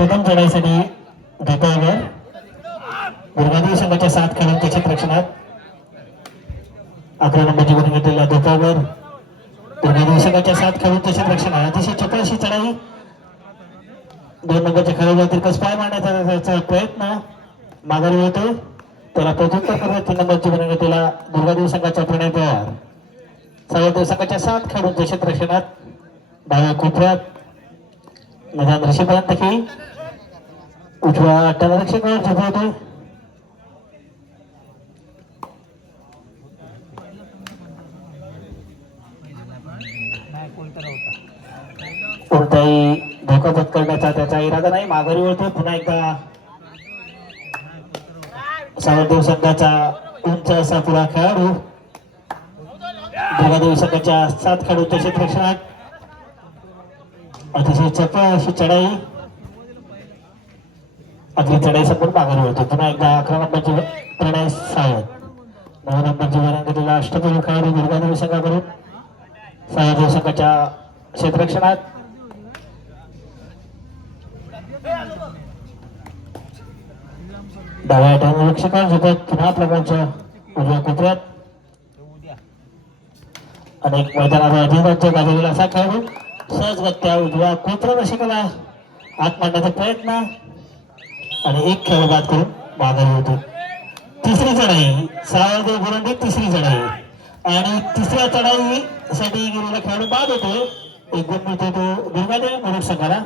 प्रथम चढाईसाठी धोकावर दुर्गादेवी संघाच्या 7 खेळाडूंच्या क्षेत्ररक्षणात 11 नंबरची बळी घेतलेल्या धोकावर दुर्गादेवी संघाच्या 7 खेळाडूंच्या क्षेत्ररक्षणात अतिशय चपळ अशी चढाई 2 नंबरच्या खेळाडूला तिरकस पाय मारण्याचा प्रयत्न माघारी होतो त्याला प्रत्युत्तर करत 3 नंबरची बळी घेतलेला दुर्गादेवी संघाचा प्रणय पवार सहाव्या संघाच्या 7 खेळाडूंच्या क्षेत्ररक्षणात डाव्या कोपऱ्यात निदान ऋषीपर्यंत की उजव्या टलरक्षकावर झोपवतोय कोणताही धोका पत्करण्याचा त्याचा इरादा नाही माघारी वळतो पुन्हा एकदा सावरदेव संघाचा उंच असा पुरा खेळाडू दुर्गादेवी संघाच्या 7 खेळाडूंच्या क्षेत्ररक्षणात अतिशय चपळ अशी चढाई आपली चढाई संपूर्ण माघारी वळतो पुन्हा एकदा 11 नंबरची प्रणय सावंत 9 नंबरची वरंगीला अष्टपैलू खेळाडू दुर्गादेवी संघाकडून सावरदेव संघाच्या क्षेत्ररक्षणात डाव्या टर्नरक्षकावर झोपत पुन्हा आपल्या बॉलच्या उजव्या कोपऱ्यात अनेक मैदानावर अधिराज्य गाजवलेला असा खेळाडू सहजगत्या उजव्या कोपऱ्यारक्षकाला हात मारण्याचा प्रयत्न आणि एक खेळ बाद करून माघारी होतो तिसरी चढाई सावरदेव गोरंडे तिसरी चढाई आणि तिसऱ्या चढाईसाठी गेलेला खेळाडू बाद होतो एक गुण मिळतो तो दुर्गादेवी म्हणून संघाला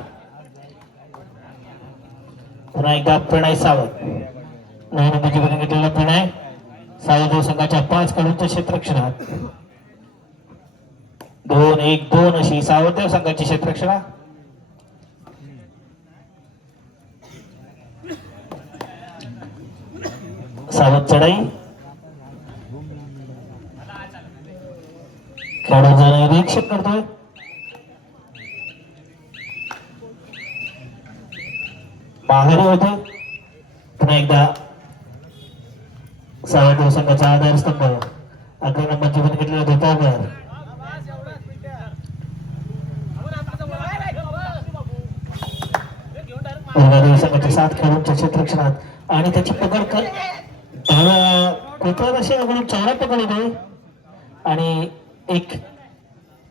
पुन्हा एकदा प्रणय सावंत 9 नंबरची बळी घेतलेला प्रणय सावरदेव संघाच्या 5 खेळाडूंच्या क्षेत्ररक्षणात 2-1-2 अशी सावरदेव संघाची क्षेत्ररक्षणा सावध चढाई खेळाडूचा निरीक्षण करतोय माघारी होते पुन्हा एकदा सावरदेव संघाचा आधारस्तंभ 11 नंबरची बळी घेतलेला धोपावर दुर्गादेवी संघाच्या 7 खेळाडूंच्या क्षेत्ररक्षणात आणि त्याची पकड कर डाव्या कोपऱ्यात असे अगदी चौरा पकड होते आणि एक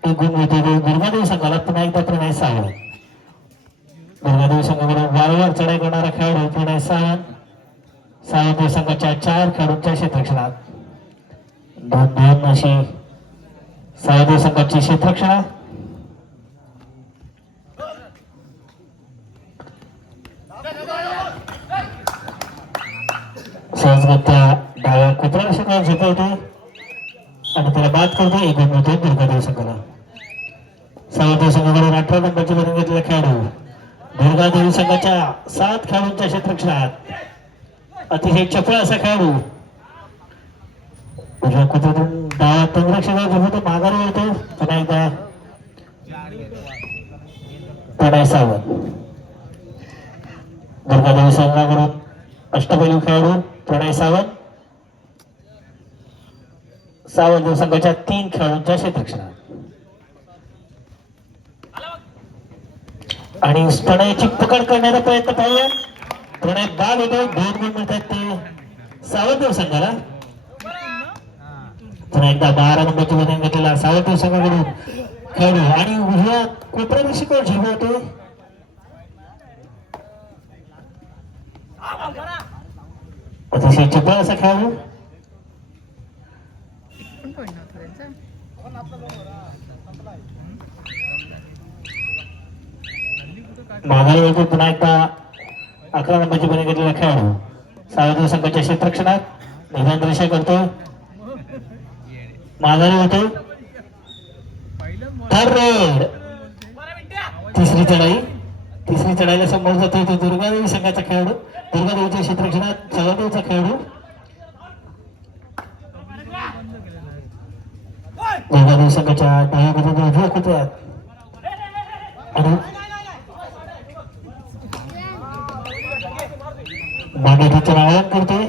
गुण होते दुर्गादेवी संघाला पुन्हा एकदा प्रणय सावंत दुर्गादेवी संघाकडून वारंवार चढाई करणारा खेळाडू प्रणय सावंत सावरदेव संघाच्या 4 खेळाडूंच्या क्षेत्ररक्षणात 2-2 अशी सावरदेव संघाची क्षेत्ररक्षणा सहजगत्या डाव्या कोपऱ्यारक्षकावर झोपवतो आणि त्याला बाद करतो एक गुण मिळतो दुर्गादेवी संघाला सावरदेव संघाकडून 18 नंबरची बळी घेतलेला खेळाडू दुर्गादेवी संघाच्या 7 खेळाडूंच्या क्षेत्ररक्षणात अतिशय चपळ असा खेळाडू उजव्या कोपऱ्यातून डाव्या टर्नरक्षकावर झोपवतो माघारी वळतो पुन्हा एकदा प्रणय सावंत दुर्गादेवी संघाकडून अष्टपैलू खेळाडू प्रणय सावंत सावरदेव संघाच्या 3 खेळाडूंच्या क्षेत्ररक्षणात आणि प्रणयची पकड करण्याचा प्रयत्न पाहूया प्रणय बाद होतो 2 गुण मिळतात ते सावरदेव संघाला पुन्हा एकदा 12 नंबरची बळी घेतलेला सावरदेव संघाकडून खेळाडू आणि उजव्या कोपऱ्यारक्षकावर झेलवतो अतिशय चपळ असा खेळाडू माघारी वळतो पुन्हा एकदा 11 नंबरची बळी घेतलेला खेळाडू सावरदेव संघाच्या क्षेत्ररक्षणात निदान रेषा करतो माघारी होतो तिसरी चढाईला समोर जातो तो दुर्गादेवी संघाचा खेळाडू दुर्गादेवीच्या क्षेत्ररक्षणात सावरदेवचा खेळाडू दुर्गादेवी संघाच्या डाव्या बाजूला उजव्या कोपऱ्यात आणि मागे आवाहन करतोय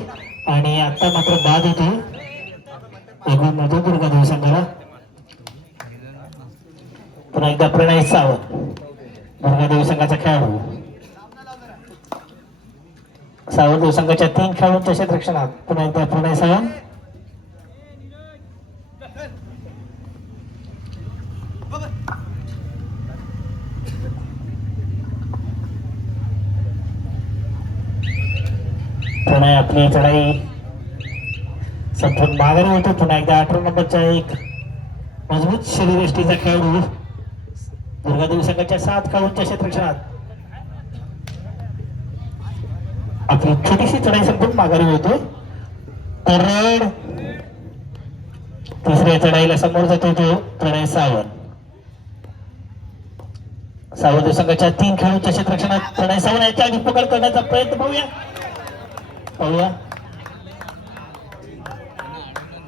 आणि आता मात्र बाद होतो एकूण मिळतो दुर्गादेवी संघाला पुन्हा एकदा प्रणय सावंत दुर्गादेवी संघाचा खेळाडू सावंत संघाच्या 3 खेळाडूंच्या क्षेत्ररक्षणात पुन्हा एकदा प्रणय सावंत. प्रणय आपली चढाई संपूर्ण माघारी होतो. पुन्हा एकदा 18 नंबरचा एक मजबूत शरीरयष्टीचा खेळाडू दुर्गादेवी संघाच्या 7 खेळाडूंच्या क्षेत्ररक्षणात आपली छोटीशी चढाई संपूर्ण माघारी होतो. तरड तिसऱ्या चढाईला समोर जातो तो प्रणय सावंत. सावंत संघाच्या 3 खेळाडूंच्या क्षेत्ररक्षणात प्रणय सावंत याच्या आधी पकड करण्याचा प्रयत्न पाहूया.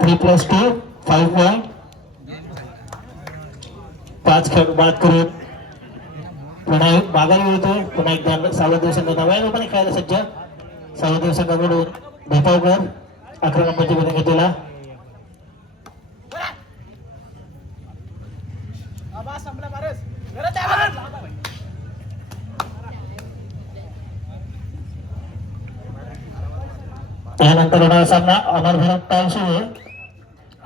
3+2 5 पॉइंट. 5 खेळाडू बाद करून प्रणय माघारी होतोय. पुन्हा एकदा सावंत संघ नव्या रूपाने खेळायला सज्ज. सावंत संघाकडून भेटावकर 11 नंबरची बदल घेतलेला. त्यानंतर होणारा सामना अमर भरत टाळसोळे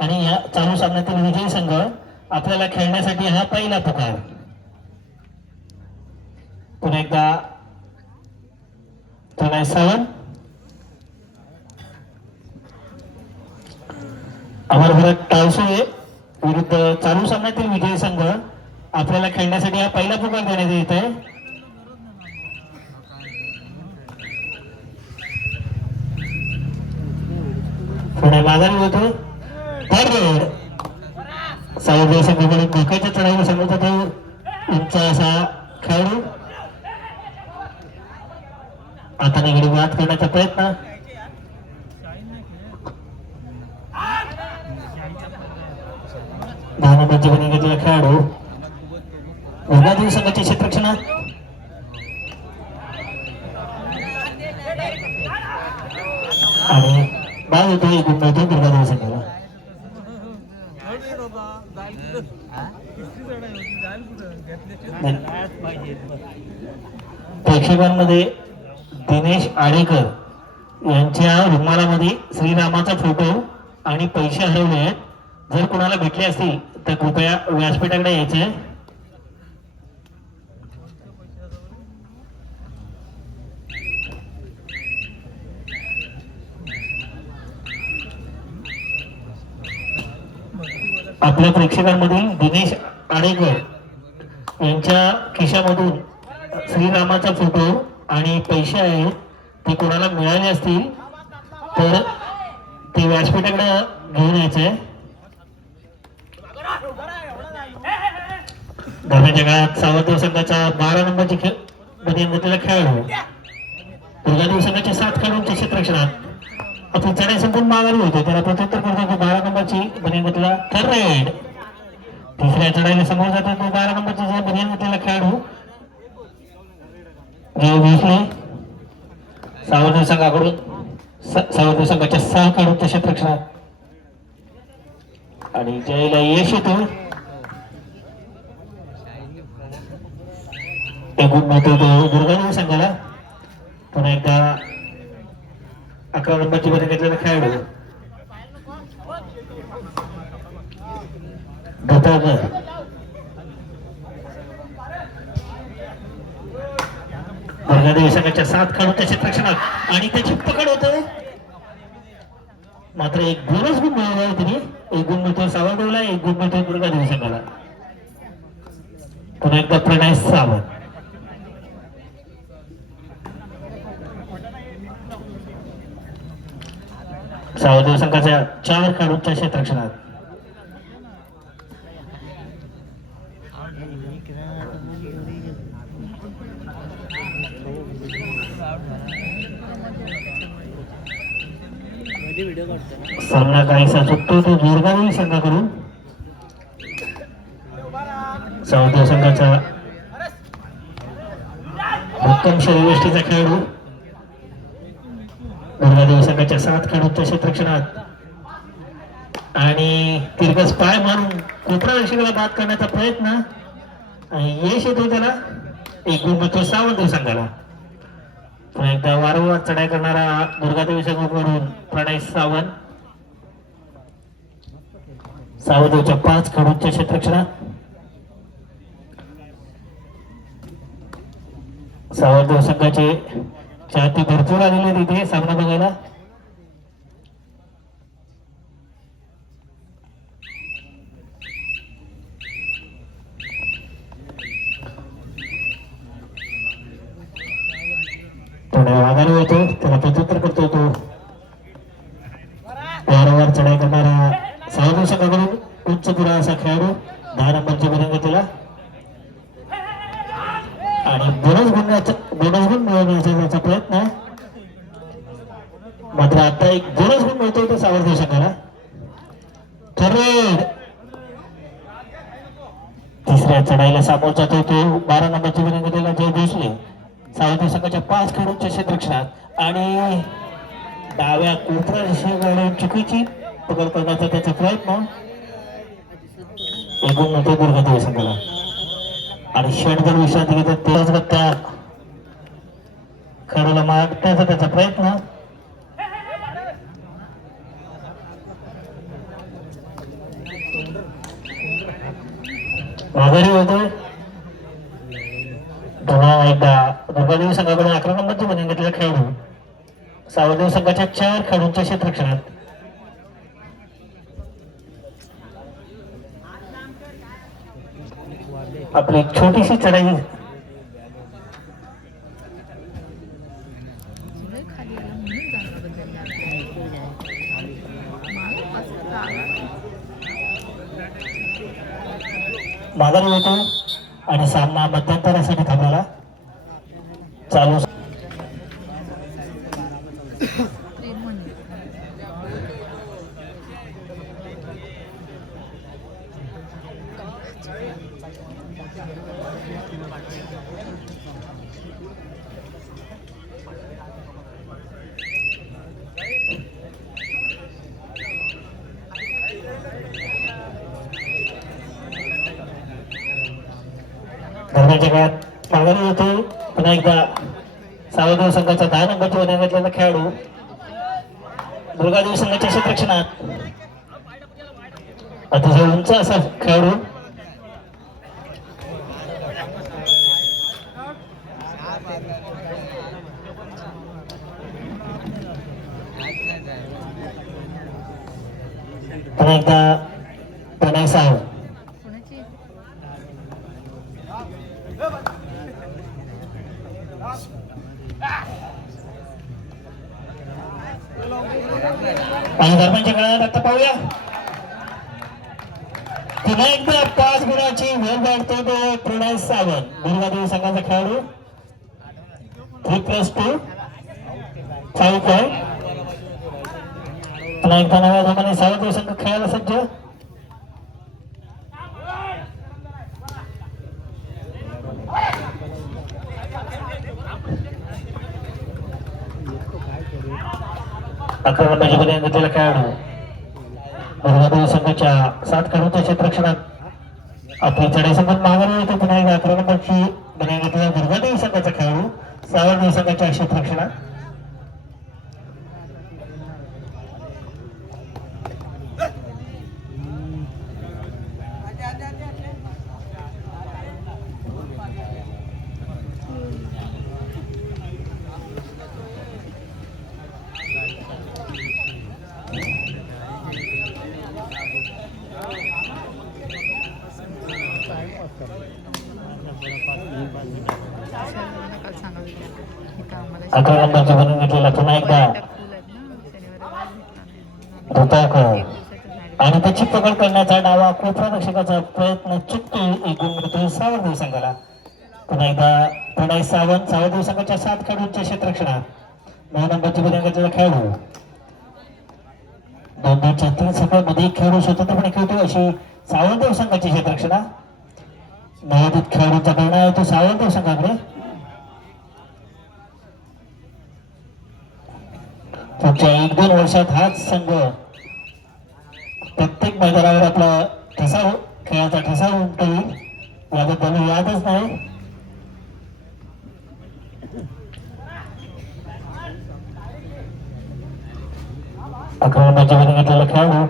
आणि या चालू सामन्यातील विजयी संघ आपल्याला खेळण्यासाठी हा पहिला पुकार. पुन्हा एकदा प्रणय सावंत अमर भरत टाळसोळे विरुद्ध चालू सामन्यातील विजयी संघ आपल्याला खेळण्यासाठी हा पहिला पुकार देण्यात येत आहे. पुढे माघारी होतो. सावंत संघाकडे धोक्याच्या चढाईवर समोर तो उंच असा खेळाडू आता निगडी वाद करण्याचा प्रयत्न. धावनाची बनी घेतलेला खेळाडू दुर्गादेवी संघाच्या क्षेत्ररक्षणात आणि बाद होतो. एक गुण होतो दुर्गादेवी संघाला. प्रेक्षकांमध्ये दिनेश आडेकर यांच्या रुमालामध्ये श्रीरामाचा फोटो आणि पैसे हरवले आहेत. जर कोणाला भेटले असतील तर कृपया व्यासपीठाकडे यायचे. आपल्या प्रेक्षकांमधील दिनेश आडेकर यांच्या खिशामधून श्रीरामाचा फोटो आणि पैसे आहेत ते कोणाला मिळाले असतील तर ते व्यासपीठाकडे घेऊन यायचे. दरम्यानच्या काळात सावंत संघाचा 12 नंबरची घेतलेला खेळाडू दुर्गादेवी संघाच्या 7 खेळाडूंच्या क्षेत्ररक्षणात आपली चढाई संपूर्ण माघारी होते. त्याला प्रत्युत्तर करतो 12 नंबरची बनियान घेतलेला थर्रेड. तिसऱ्या चढाईला समोर जातो तो 12 नंबरचा बनियान घेतलेला खेळाडू भोसले. सावंत संघाकडून सावंत संघाच्या 6 खेळाडूंच्या क्षेत्ररक्षणात आणि जयला यश येतो. गुण मिळतो तो दुर्गादेवी संघाला. पुन्हा एकदा 11 नंबरची बनी घेतलेला खेळाडू दुर्गादेवी संघाच्या 7 खेळाडूंच्या क्षेत्ररक्षणात आणि त्याची पकड होते. मात्र एक गुणच गुण मिळाला तिने. एक गुण मिळतो सावंतला, एक गुण मिळतो दुर्गादेवी संघाला. पुन्हा एकदा प्रणय सावंत सावंत संघाच्या 4 खेळाडूंच्या क्षेत्ररक्षणात सामना काहीसा सुटतो तो दुर्गादेवी संघाकडून. सावंत संघाचा भक्कम शरीरयष्टीचा खेळाडू दुर्गादेवी संघाच्या 7 खेळाडूंच्या क्षेत्ररक्षणात आणि तिरकस पाय मारून कोपरा रक्षकाला बाद करण्याचा प्रयत्न आणि यश येतो त्याला. एक गुण मिळतो सावंत संघाला. पुन्हा एकदा वारंवार चढाई करणारा दुर्गादेवी संघाकडून प्रणय सावंत. सावधच्या 5 खेळाडूंच्या क्षेत्ररक्षणात. सावध संघाचे चाहते भरपूर आलेले तिथे सामना बघायला. आघाडी होतो त्याला प्रत्युत्तर करतो तो वारंवार चढाई करणारा सावध संघाकडून उंच पुरा असा खेळाडू 10 नंबरच्या बरंगतीला आणि बोनस गुण मिळवण्याचा त्याचा प्रयत्न. मात्र आता एक बोनस गुण मिळतोय तो सावध संघाला. तिसऱ्या चढाईला सामोर जातो तो 12 नंबरच्या बरंगतीला जय भोसले. सावध संघाच्या 5 खेळाडूंच्या क्षेत्ररक्षणात आणि डाव्या कोपरा दिशेकडून चुकीची पकड करण्याचा त्याचा प्रयत्न. एकूण मोठे दुर्गादेवी संघाला आणि षटजण विश्रांती घेतात तेच त्या खेळाडूला मारण्याचा त्याचा प्रयत्न. माघारी होतोय पुन्हा एकदा दुर्गादेवी संघाकडून 11 नंबरची बनी घेतलेला खेळाडू सावधदेव संघाच्या 4 खेळाडूंच्या क्षेत्ररक्षणात. आपली छोटीशी चढाई माघारी होतो आणि सामना मध्यंतरासाठी थांबला. चालू दरम्यानच्या काळात माघारी होतो पुन्हा एकदा सावधदेव संघाचा 10 नंबरच्या बनी घेतलेला खेळाडू दुर्गादेवी संघाच्या क्षेत्ररक्षणात. अतिशय उंच असा खेळाडू पुन्हा एकदा प्रणय सावंत. आणि दरम्यानच्या काळात आता पाहूया पुन्हा एकदा 5 गुणाची भर गाठतो तो प्रणय सावंत दुर्गादेवी संघाचा खेळाडू. 3+2 5 पॉईंट. पुन्हा एकदा नव्या धोकाने सावधदेव संघ खेळायला सज्ज. आक्रमणाची बनी घेतलेला खेळाडू दुर्गादेवी संघाच्या 7 खेळाडूंच्या क्षेत्ररक्षणात आपली चढाई संघात माघारी होतो. पुन्हा एकदा 11 नंबरची बनी घेतलेला दुर्गादेवी संघाचा खेळाडू सावधदेवी संघाच्या क्षेत्ररक्षणात. आक्रमणाची बनवून घेतलेला पुन्हा एकदा आणि त्याची पकड करण्याचा डावा कोपरा रक्षकाचा प्रयत्न चुकतो. एकूण मृत्यू सावधदेव संघाला. पुन्हा एकदा प्रणय सावंत सावधदेव संघाच्या 7 खेळाडूंच्या क्षेत्ररक्षणात. 9 नंबरची बनी घेतलेला खेळाडू 2-2-3 संघामध्ये एक खेळाडू स्वतंत्रपणे खेळतो अशी सावधदेव संघाची क्षेत्ररक्षणा. नवोदित खेळाडूंचा गणना आहे तो सावधदेव संघाकडे. पुढच्या 1-2 वर्षात हाच संघ प्रत्येक मैदानावर आपला ठसा खेळाचा ठसा उमटवेल याबद्दल यादच नाही. आक्रमणाची विधी घेतलेला खेळाडू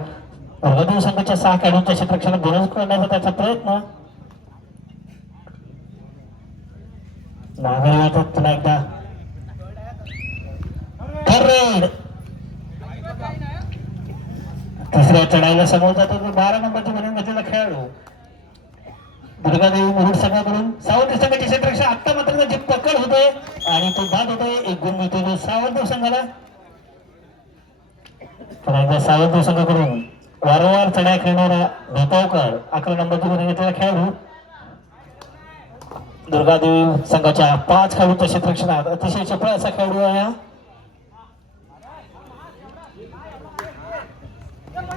दुर्गादेवी संघाच्या 6 खेळाडूंच्या क्षेत्ररक्षणात गोलंदाज करण्याचा त्याचा प्रयत्न नागरिकात पुन्हा एकदा रेड तिसऱ्या चढाईला समोर जातो 12 नंबरची बनवून घेतलेला खेळाडू दुर्गादेवी मुरुड संघाकडून सावंत संघाची क्षेत्ररक्षण आत्ता मात्र त्याची पकड होते आणि तो बाद होतोय. एक गुण मिळतो सावंत संघाला. पुन्हा एकदा सावंत संघाकडून वारंवार चढाई खेळणारा भेपावकर 11 नंबरची बनवून घेतलेला खेळाडू दुर्गादेवी संघाच्या 5 खेळाडूंच्या क्षेत्ररक्षणात अतिशय चपळ असा खेळाडू आहे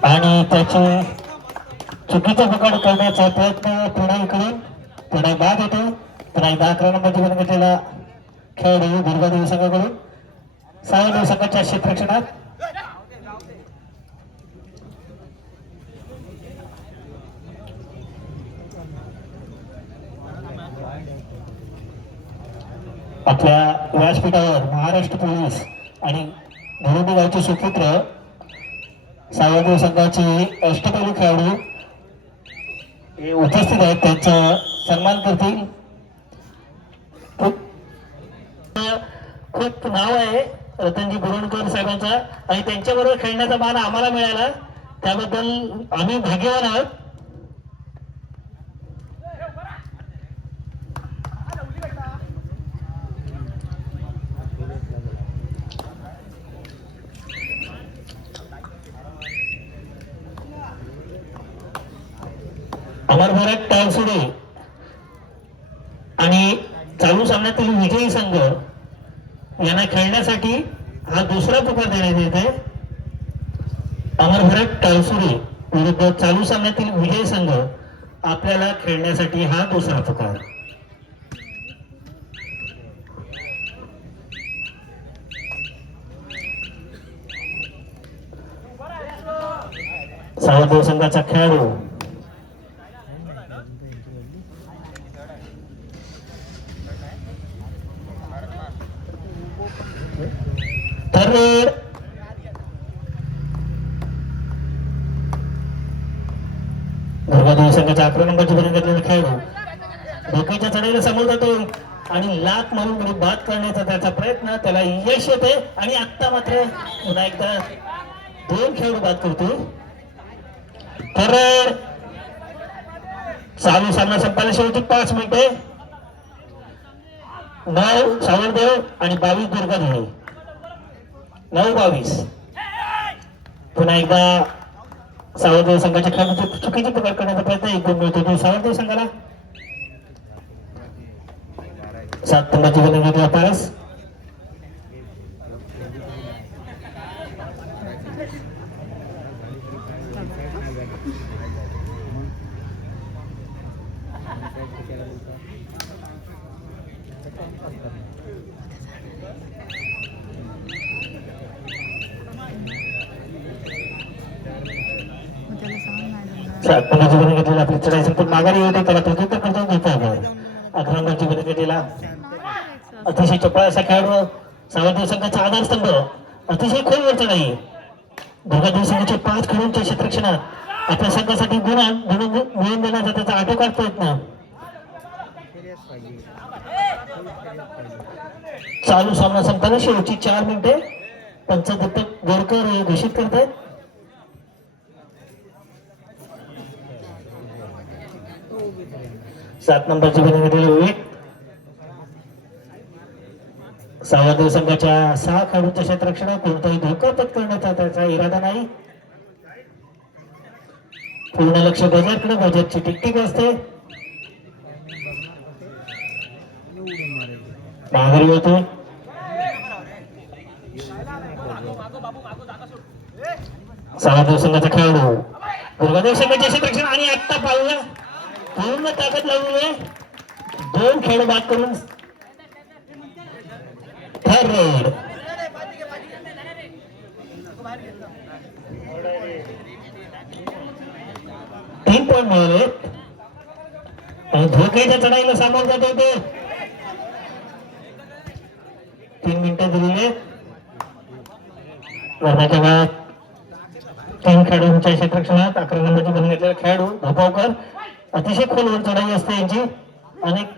आणि त्याचे चुकीचा पकड करण्याचा प्रयत्न पुण्याकडून पुणे बाद होतो. पुन्हा एकदा 11 नंबरची बनवून घेतलेला खेळाडू दुर्गादेवी संघाकडून सावंत संघाच्या क्षेत्ररक्षणात आपल्या व्यासपीठावर महाराष्ट्र पोलीस आणि धोरणी गावचे सुपुत्र सावंत संघाचे अष्टपैलू खेळाडू उपस्थित आहेत. त्यांचा सन्मान करतील. खूप नाव आहे रतनजी बोरणकर साहेबांचा आणि त्यांच्याबरोबर खेळण्याचा मान आम्हाला मिळाला त्याबद्दल आम्ही भाग्यवान आहोत. अमर भारत टाळसुडे आणि चालू सामन्यातील विजयी संघ यांना खेळण्यासाठी हा दुसरा पुकार देण्यात येत आहे. अमर भारत टाळसुडे विरुद्ध चालू सामन्यातील विजयी संघ आपल्याला खेळण्यासाठी हा दुसरा पुकार. सावंत संघाचा खेळाडू दुर्गादेवी संघाच्या 11 नंबरची बनवून घेतलेला खेळाडू डोक्याच्या चढाईला समोर जातो आणि लात मारून बाद करण्याचा त्याचा प्रयत्न त्याला यश येते आणि आत्ता मात्र पुन्हा एकदा 2 खेळाडू बाद करतो. तर चालू सामना संपायला शेवटी 5 मिनिटे. 9 सावरदेव आणि 22 दुर्गादेवी. 9-22. पुन्हा एकदा सावरदेव संघाच्या खेळाडूची चुकीची पकड करण्याचा प्रयत्न. एक गुण मिळतो तो सावरदेव संघाला. 7 नंबरची बनवून घेतला पास. घेतलेला आपली चढाई संपून माघारी होते त्याला प्रत्युत्तर करतो घेतो. 11 नंबरची बनवून घेतलेला अतिशय चपळ असा खेळाडू सावंत संघाचा आधारस्तंभ. अतिशय खोलवर चढाई. दुर्गादेवी संघाचे 5 खेळाडूंच्या क्षेत्ररक्षणात आपल्या संघासाठी गुण मिळवून देण्याचा त्याचा आटोकाट प्रयत्न. चालू सामना संपताना शेवटची 4 मिनिटे. पंच दत्तक गोरकर घोषित करतायत. सात नंबरची बनवून घेतलेली विकेट. सावंत संघाच्या 6 खेळाडूंच्या क्षेत्ररक्षणात कोणताही धोका पत्करण्याचा त्याचा इरादा नाही. पूर्ण लक्ष बजारकडे. बजारची टिकटिक असते. माघारी होतो. सावंत संघाचा खेळाडू दुर्गादेवी संघाचे क्षेत्ररक्षण आणि आत्ता पाहिलं पूर्ण ताकद लावली. 2 खेळ बाद करून रेड. 3 पॉइंट मिळाले आणि धोक्याच्या चढाईला सामोरं जात होते. 3 मिनिटं दिलेले. वर्णाच्या काळात खेळाडूंच्या क्षेत्ररक्षणात 11 नंबरची भूमिका घेतलेला खेळाडू धपावकर अतिशय खोलवर चढाई असते यांची अनेक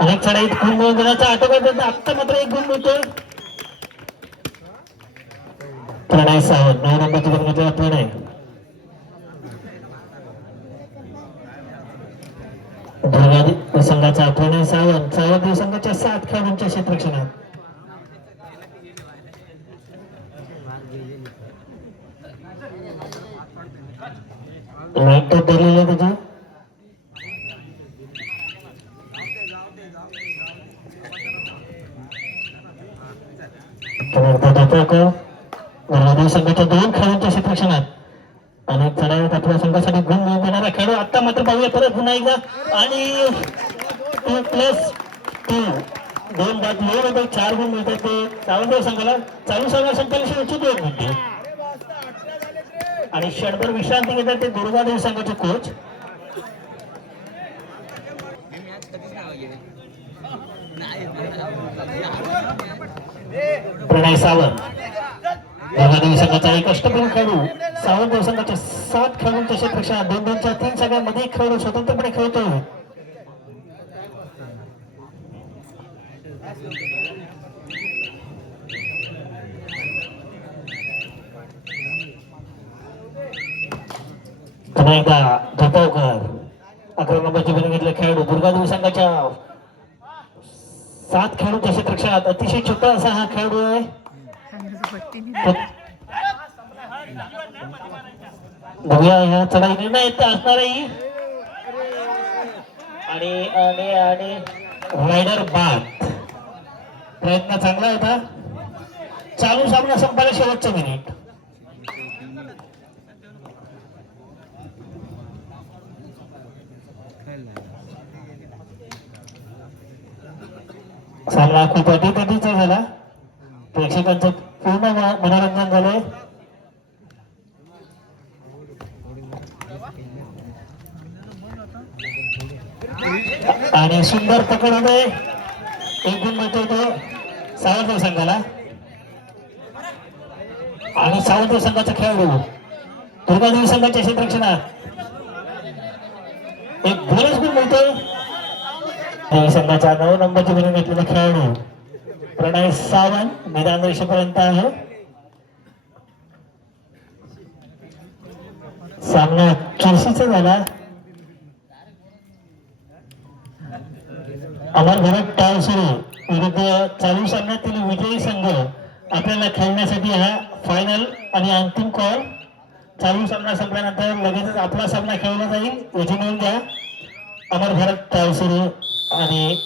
अनेक चढाईत गुण मिळवून देण्याचा आटोक्यात आत्ता मात्र एक गुण मिळतोय प्रणय सावंत 9 नंबरची भूमिका घेतलेला प्रणय दुर्गादी संघाचा प्रणय सावंत सावंत संघाच्या 7 खेळाडूंच्या क्षेत्ररक्षणात लाईट तर धरलेली आहे त्याची संघाच्या 2 खेळाडूंच्या क्षेत्ररक्षणात आणि चढाईत आपल्या संघासाठी गुण मिळवून देणारा खेळाडू आता मात्र पाहूया परत पुन्हा एकदा आणि 2+2 2 बाद 4 गुण मिळतात ते सावंतदेव संघाला चालू सामना संपल्याशिवाय उचित होत म्हणते आणि क्षणभर विश्रांती घेतात ते दुर्गादेव संघाचे कोच प्रणय सावंत दुर्गादेव संघाचा एक अष्टपैलू खेळाडू सावंतदेव संघाच्या 7 खेळाडूंच्या क्षेत्ररक्षणात 2-2च्या 3 सगळ्यामध्ये एक खेळाडू स्वतंत्रपणे खेळतोय पुन्हा एकदा धपावकर 11 नंबरची भूमिका घेतलेला खेळाडू दुर्गादेवी संघाच्या 7 खेळाडूंच्या क्षेत्ररक्षणात अतिशय छोटा असा हा खेळाडू आहे बघूया ह्या चढाई निर्णय असणार आहे आणि आणि आणि रायडर बाद प्रयत्न चांगला होता चालू सामना संपायला शेवटचं मिनिट सामना खूप अटीतटीचा झाला प्रेक्षकांचं पूर्ण मनोरंजन झालंय आणि सुंदर पकड होते एक गुण मिळतो तो सावंतदेव संघाला आणि सावंतदेव संघाचा खेळाडू दुर्गादेवी संघाच्या क्षेत्ररक्षणात एक बोनस गुण मिळतो संघाचा 9 नंबरची भूमिका घेतलेला खेळाडू प्रणय सावंत मैदान रेषेपर्यंत आहे सामना चुरशीचा झाला अमर भरत टाळसुरे विरुद्ध चालू सामन्यातील विजयी संघ आपल्याला खेळण्यासाठी हा फायनल आणि अंतिम कॉल चालू सामना संपल्यानंतर लगेचच आपला सामना खेळला जाईल याची नोंद घ्या अमर भरत टाळसुरे आणि